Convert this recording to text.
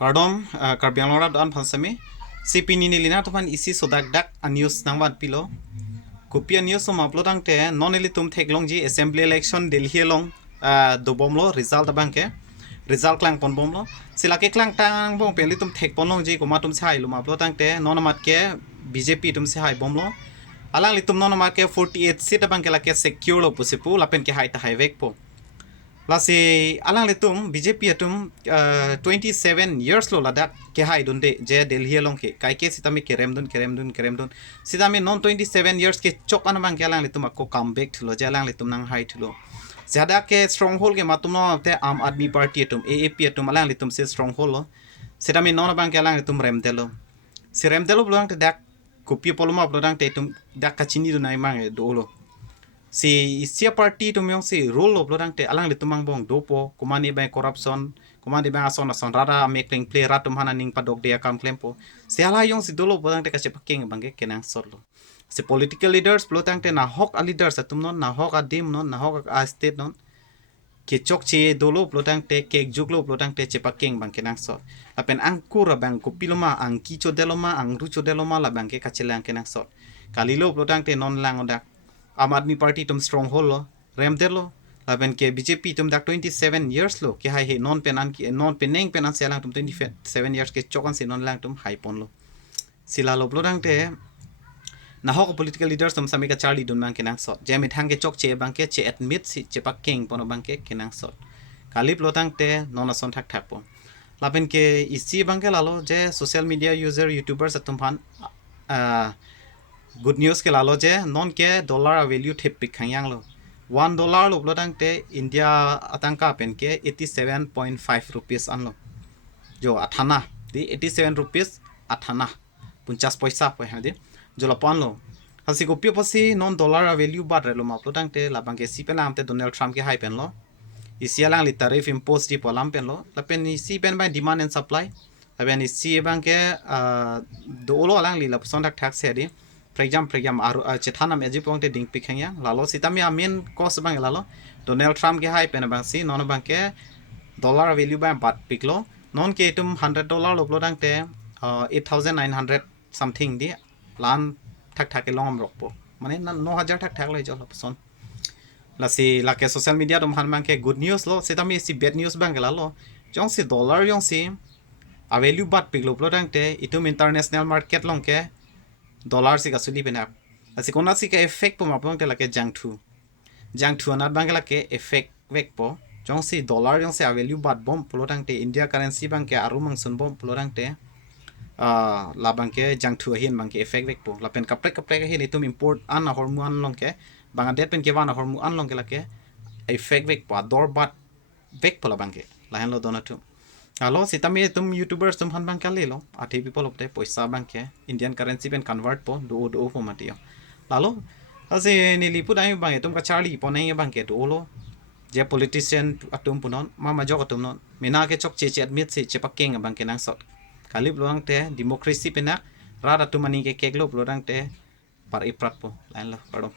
Kardom karbiang lora dan pansami si pinini lina tuhan isi sodak dak news nangbat pilo kopia news som upload ang te non eli tum theklong ji assembly election delhi long do bomlo result abangke result klang pon bomlo silake klang tang bong peli tum thek ponlong ji koma tum sai lum upload ang te non mat ke bjp tum sai bomlo alang litum non mat ke 48 seat abangke lake secure lo pusipu lapen ke hai ta hai vek po lasi alang litum BJP atum 27 years lo ladak ke hai dunde je Delhi long ke kai ke sitami kerem dun sitami non 27 years ke chok anamang ke alang litum ako comeback thlo je alang litum nang hai thlo jada ke stronghold ke matum no te Aam Aadmi Party atum AAP atum alang litum se stronghold lo sitami non bang ke alang litum remdelo si remdelo bluang te dak kopi poloma blodang te tum dak kachini dunai mang dolo si isia party tum yung si rule of lorang te alang litumang bong dopo kumani ba corruption kumani ba ason rara making play ratum hananing padok dia kam klempo si ala yung si dolo bodang te kasi paking bangge kenang sorlo si political leaders blotang te na hok a leaders atum non na hok a dim non na hok a state non ke chok che dolo blotang te ke juklo blotang te chepaking bang kenang sor apen angkura bang kopiloma ang kicho deloma ang rucho deloma la bangke kachelang kenang sor kalilo blotang te non lang odak Aam Aadmi Party tum stronghold lo remder lo laben ke BJP tum dak 27 years lo ke hai he non penan ki non peneng penan selang tum 27 years ke chokan se non lang tum hai pon lo sila lo blodang te na hok political leaders tum samika charlie dun bang kenang sot je mit hang ke chok che bang ke che admit si che pak king pon bang ke kenang sot kali blodang te non ason thak thak po laben ke isi bang ke lalo je social media user youtubers atum phan good news ke lalo je non ke dollar value thep pikhang lo $1 lo blodang te India atangka pen ke 87.5 rupees anlo jo athana di 87 rupees athana 50 paisa po ha di jo la pan lo hasi ko pio pasi non dollar value bat re lo ma blodang te labang ke si penam te Donald Trump ke hai pen lo isialang li tarif impose di polam pen lo lapen isi pen by demand and supply lapen isi bang ke dolo alang li la sondak tax he di for example cethana meji pong te ding pikhanya lalo sitami amin cost bang lalo Donald Trump ke hai pen bang si non bang ke dollar value bang bat piklo non ke tum $100 lo blodang te 8,900 something di lan thak thak long rokpo mane 9,000 thak thak lo jol son lasi lake social media dum han bang ke good news lo sitami si bad news bang lalo jong si dollar jong si a value bat piklo blodang te itum international market long ke dollar si kasuli benak asi kona si ka effect po mapong te lake jang thu anat bang lake effect vek po jong si dollar jong si value bat bom polorang te India currency bang ke arumang sun bom polorang te la bang ke jang thu hin bang ke effect vek po lapen kaprek hin itum import an hormu an long ke bang det pen ke wana hormu an long ke lake effect vek po dor bat vek pola bang ke lahen lo donatu Halo, sitami tum YouTubers tum han bang kali lo. Ati people of the poisa bang ke Indian currency pen convert po do po matio. Lalu, asi nilipu dai bang tum ka Charlie po nai bang ke do lo. Je politician atum punon, mama jok atum non. Mina ke chok che admit si che paking bang ke nang sot. Kalip luang te democracy penak rada tumani ke keglo luang te par iprat po. Lain lo, pardon.